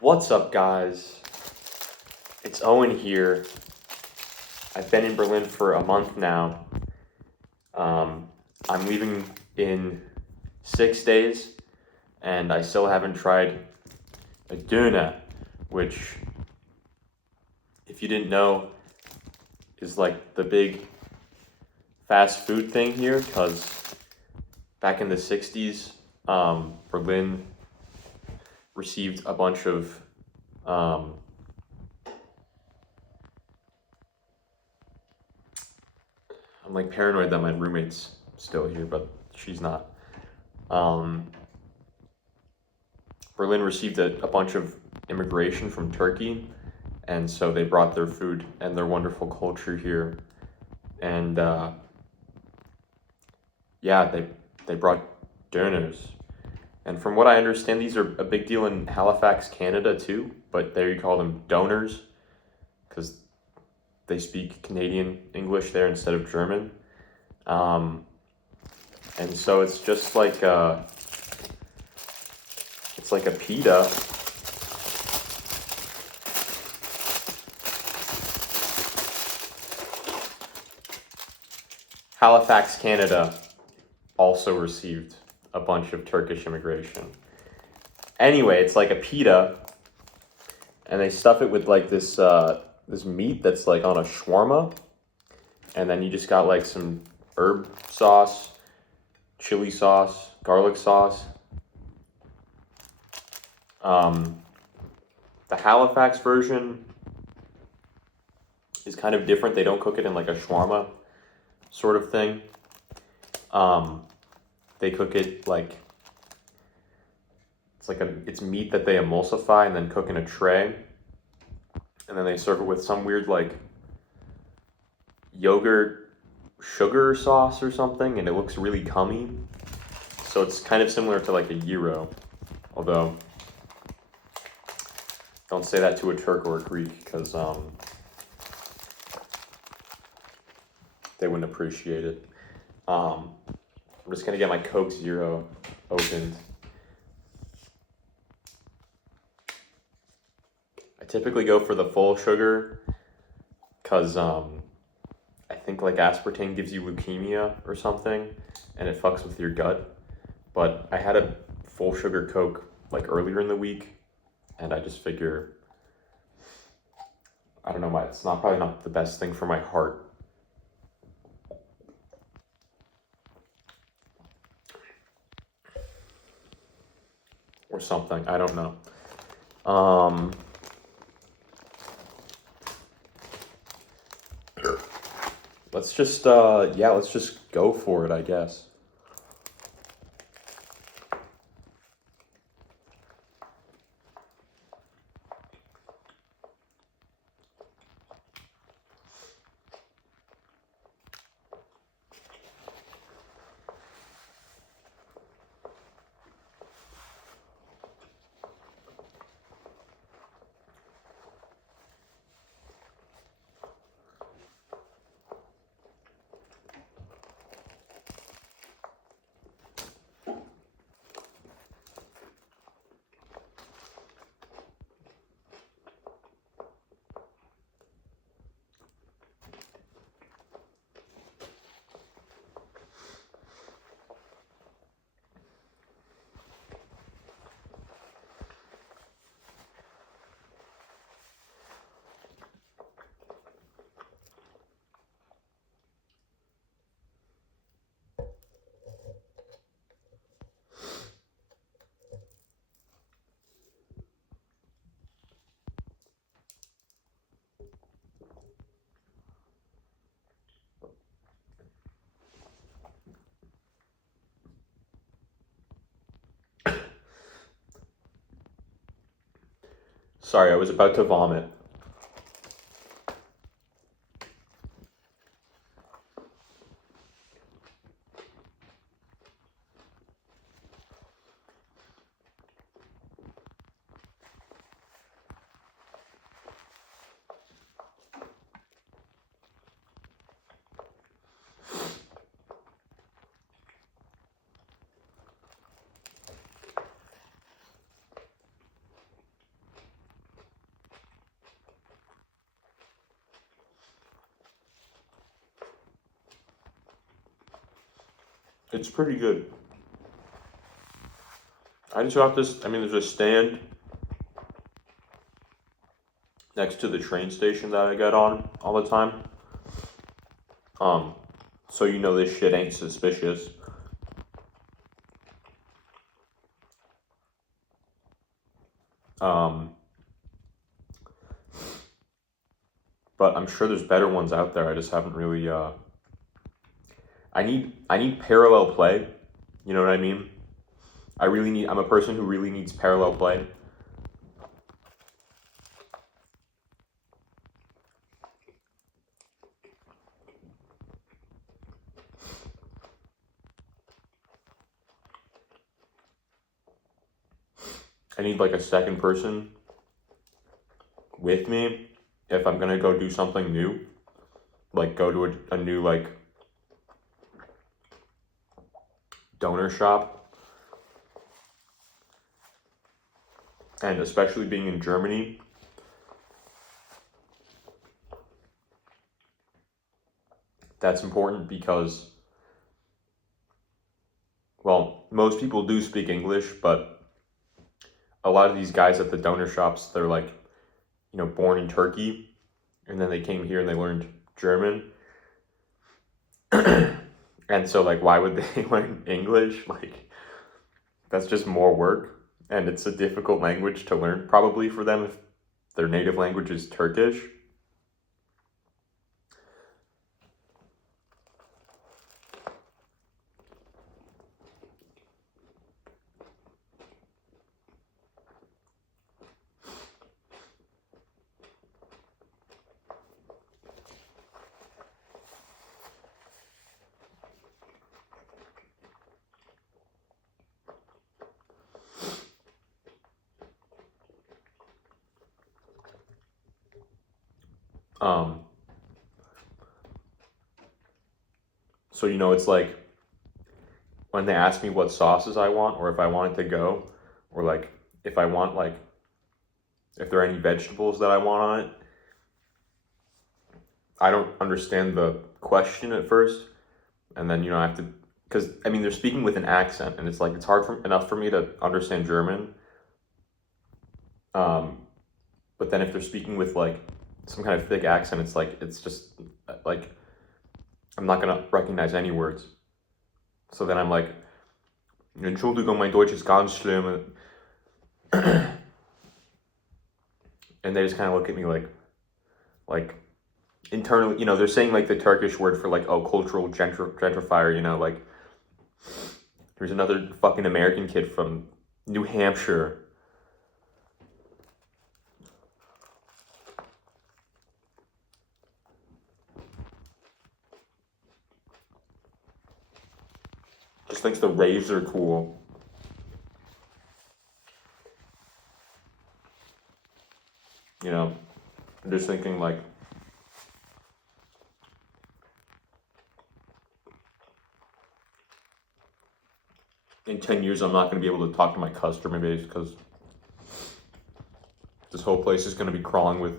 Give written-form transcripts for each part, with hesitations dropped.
What's up, guys? It's Owen here. I've been in Berlin for a month now. I'm leaving in 6 days, and I still haven't tried a döner, which, if you didn't know, is like the big fast food thing here, because back in the 60s, Berlin received a bunch of I'm like paranoid that my roommate's still here, but she's not. Berlin received a bunch of immigration from Turkey, and so they brought their food and their wonderful culture here. And yeah, they brought döners. And from what I understand, these are a big deal in Halifax, Canada too, but there you call them donors because they speak Canadian English there instead of German. And so it's just like it's like a pita. Halifax, Canada also received a bunch of Turkish immigration. Anyway, it's like a pita, and they stuff it with like this meat that's like on a shawarma, and then you just got like some herb sauce, chili sauce, garlic sauce. The Halifax version is kind of different. They don't cook it in like a shawarma sort of thing. They cook it like it's meat that they emulsify and then cook in a tray, and then they serve it with some weird like yogurt sugar sauce or something, and it looks really cummy. So it's kind of similar to like a gyro, although don't say that to a Turk or a Greek because they wouldn't appreciate it. I'm just gonna get my Coke Zero opened. I typically go for the full sugar because I think like aspartame gives you leukemia or something, and it fucks with your gut. But I had a full sugar Coke like earlier in the week, and I just figure, I don't know, it's probably not the best thing for my heart. Or something, I don't know. Let's just let's just go for it, I guess. Sorry, I was about to vomit. It's pretty good. I just got this, there's a stand next to the train station that I get on all the time. So you know this shit ain't suspicious. But I'm sure there's better ones out there. I just haven't really, I need parallel play. You know what I mean? I'm a person who really needs parallel play. I need like a second person with me if I'm gonna go do something new. Like go to a new like donor shop. And especially being in Germany, that's important because, well, most people do speak English, but a lot of these guys at the donor shops, they're like, born in Turkey, and then they came here and they learned German. And so, like, why would they learn English? Like, that's just more work, and it's a difficult language to learn, probably for them if their native language is Turkish. So, it's like when they ask me what sauces I want or if I want it to go, or like if I want if there are any vegetables that I want on it, I don't understand the question at first. And then, I have to, because they're speaking with an accent and it's like, it's hard enough for me to understand German. But then if they're speaking with like some kind of thick accent, it's just like, I'm not going to recognize any words. So then I'm like, Entschuldigung, mein Deutsch ist ganz schlimm. And they just kind of look at me like internally, they're saying like the Turkish word for like, oh, cultural gentrifier, like there's another fucking American kid from New Hampshire. Just thinks the raves are cool. I'm just thinking like, in 10 years, I'm not going to be able to talk to my customer base because this whole place is going to be crawling with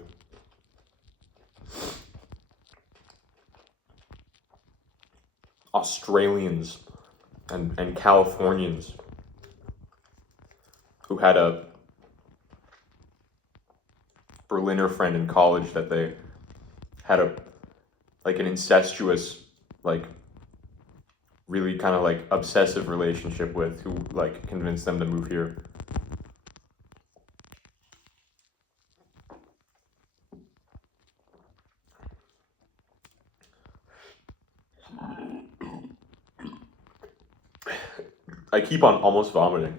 Australians and Californians who had a Berliner friend in college that they had an incestuous, really kind of obsessive relationship with, who convinced them to move here. I keep on almost vomiting.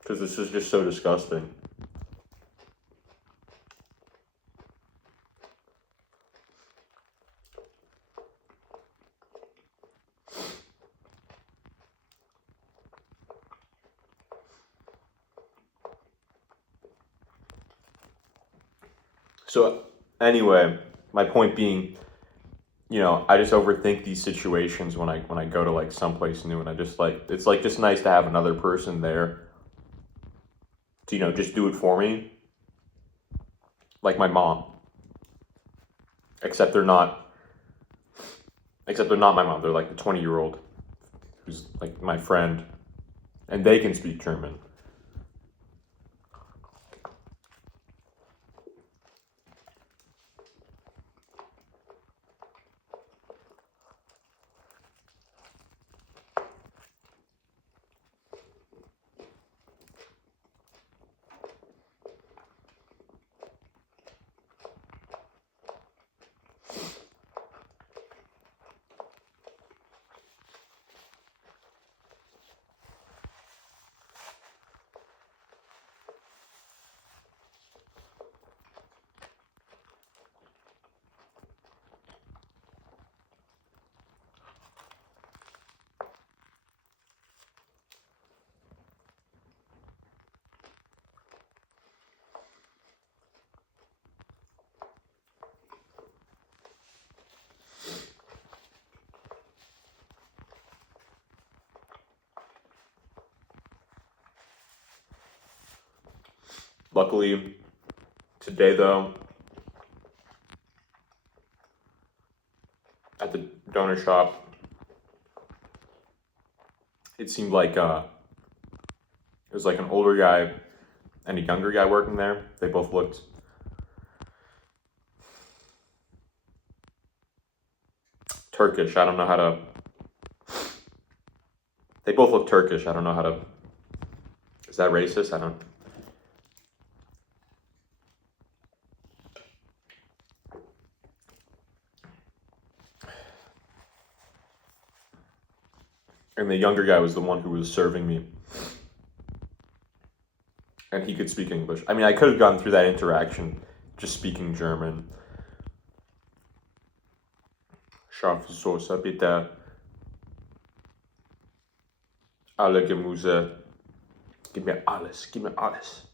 Because this is just so disgusting. So anyway, my point being, I just overthink these situations when I go to someplace new, and I just it's just nice to have another person there to just do it for me, like my mom. Except they're not my mom. They're like the 20-year-old who's like my friend, and they can speak German. Luckily, today though, at the donor shop, it seemed like it was like an older guy and a younger guy working there. They both looked Turkish. I don't know how to. They both look Turkish. I don't know how to. Is that racist? I don't. And the younger guy was the one who was serving me. And he could speak English. I mean, I could have gone through that interaction just speaking German. Scharfe Soße, bitte. Alle Gemüse. Gib mir alles, gib mir alles.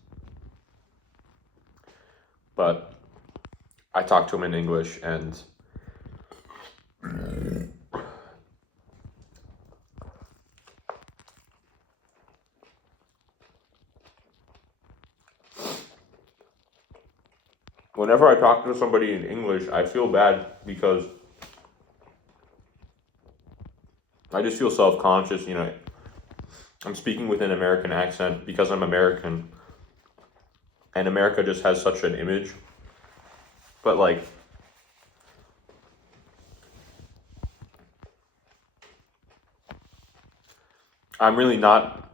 But I talked to him in English, and whenever I talk to somebody in English, I feel bad because I just feel self-conscious, you know. I'm speaking with an American accent because I'm American, and America just has such an image. But like, I'm really not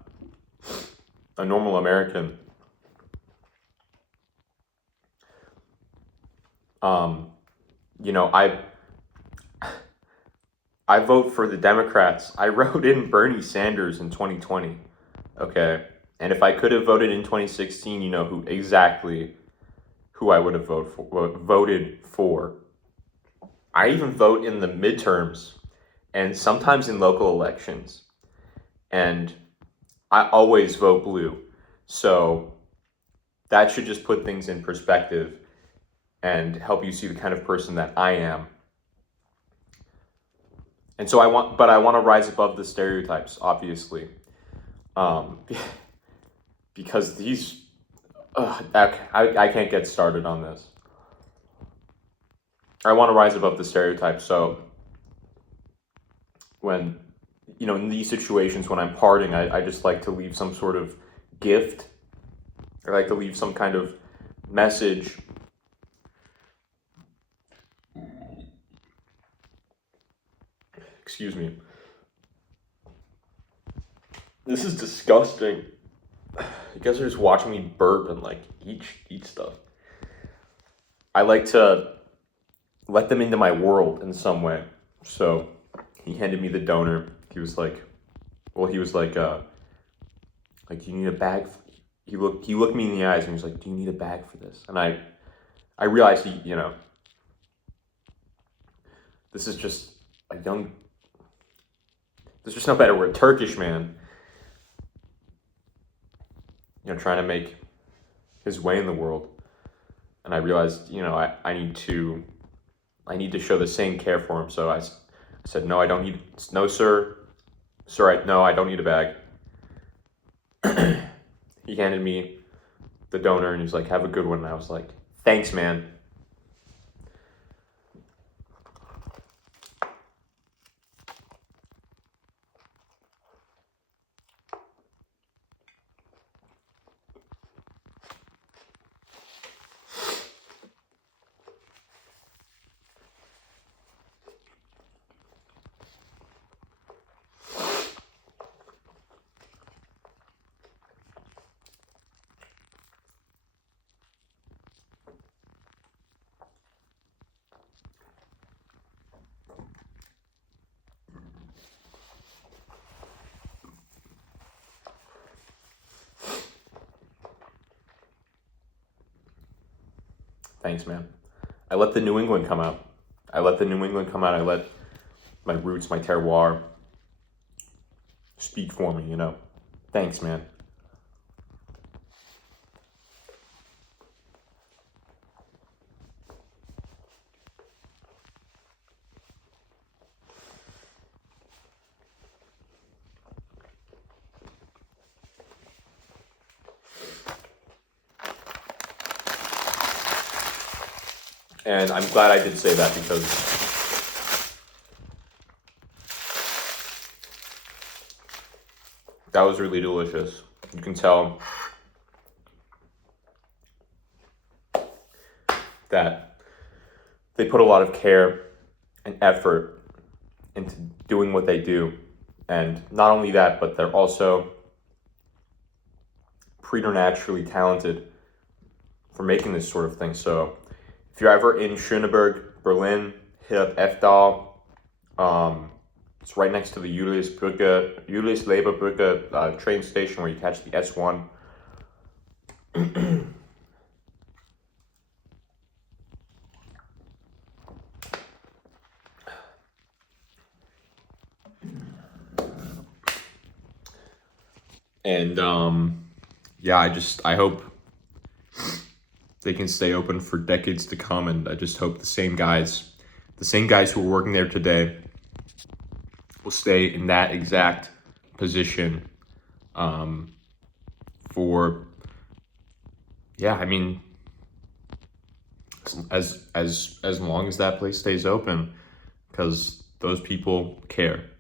a normal American. You know, I vote for the Democrats. I wrote in Bernie Sanders in 2020. Okay. And if I could have voted in 2016, you know who I would have voted for. I even vote in the midterms and sometimes in local elections. And I always vote blue. So that should just put things in perspective and help you see the kind of person that I am. And so I want to rise above the stereotypes, obviously, because these, I can't get started on this. I want to rise above the stereotypes. So when, you know, in these situations when I'm parting, I just like to leave some sort of gift. I like to leave some kind of message. Excuse me. This is disgusting. You guys are just watching me burp and like eat stuff. I like to let them into my world in some way. So he handed me the donor. He was like, do you need a bag? He looked me in the eyes and he was like, do you need a bag for this? And I realized this is just there's just no better word, Turkish man, you know, trying to make his way in the world. And I realized, you know, I need to show the same care for him. So I said, no, I don't need, no, sir, no, I don't need a bag. He handed me the donor and he was like, have a good one. And I was like, thanks, man. Thanks, man. I let the New England come out. I let my roots, my terroir speak for me, you know. Thanks, man. And I'm glad I did say that because that was really delicious. You can tell that they put a lot of care and effort into doing what they do. And not only that, but they're also preternaturally talented for making this sort of thing. So if you're ever in Schöneberg, Berlin, hit up Efdal. It's right next to the Julius-Leber-Brücke train station where you catch the S1. And yeah, I hope they can stay open for decades to come, and I just hope the same guys who are working there today will stay in that exact position for, yeah, I mean, as long as that place stays open, because those people care.